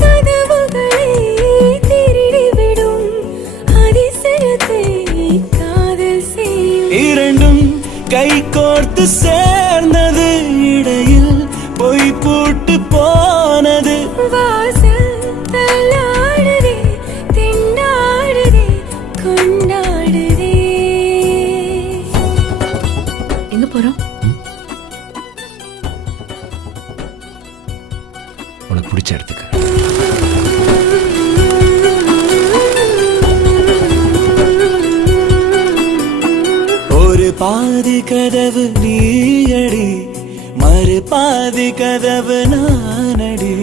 கதவுகளை திருடிவிடும் அதிசயத்தை காதல் செய்யும். இரண்டும் கை கோர்த்து சேர்ந்தது, இடையில் பொய் பூட்டு போனது. வாசல் தள்ளாடுதே, திண்டாடுதே, கொண்டாடுதே. எங்க போறோம்? உனக்கு பிடிச்ச இடத்துக்கு. ஒரு பாதி கதவு நீயடி, மறு பாதி கதவு நானடி.